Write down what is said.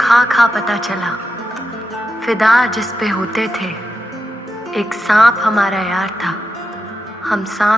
खा खा पता चला, फिदा जिस पे होते थे। एक सांप हमारा यार था, हम सांप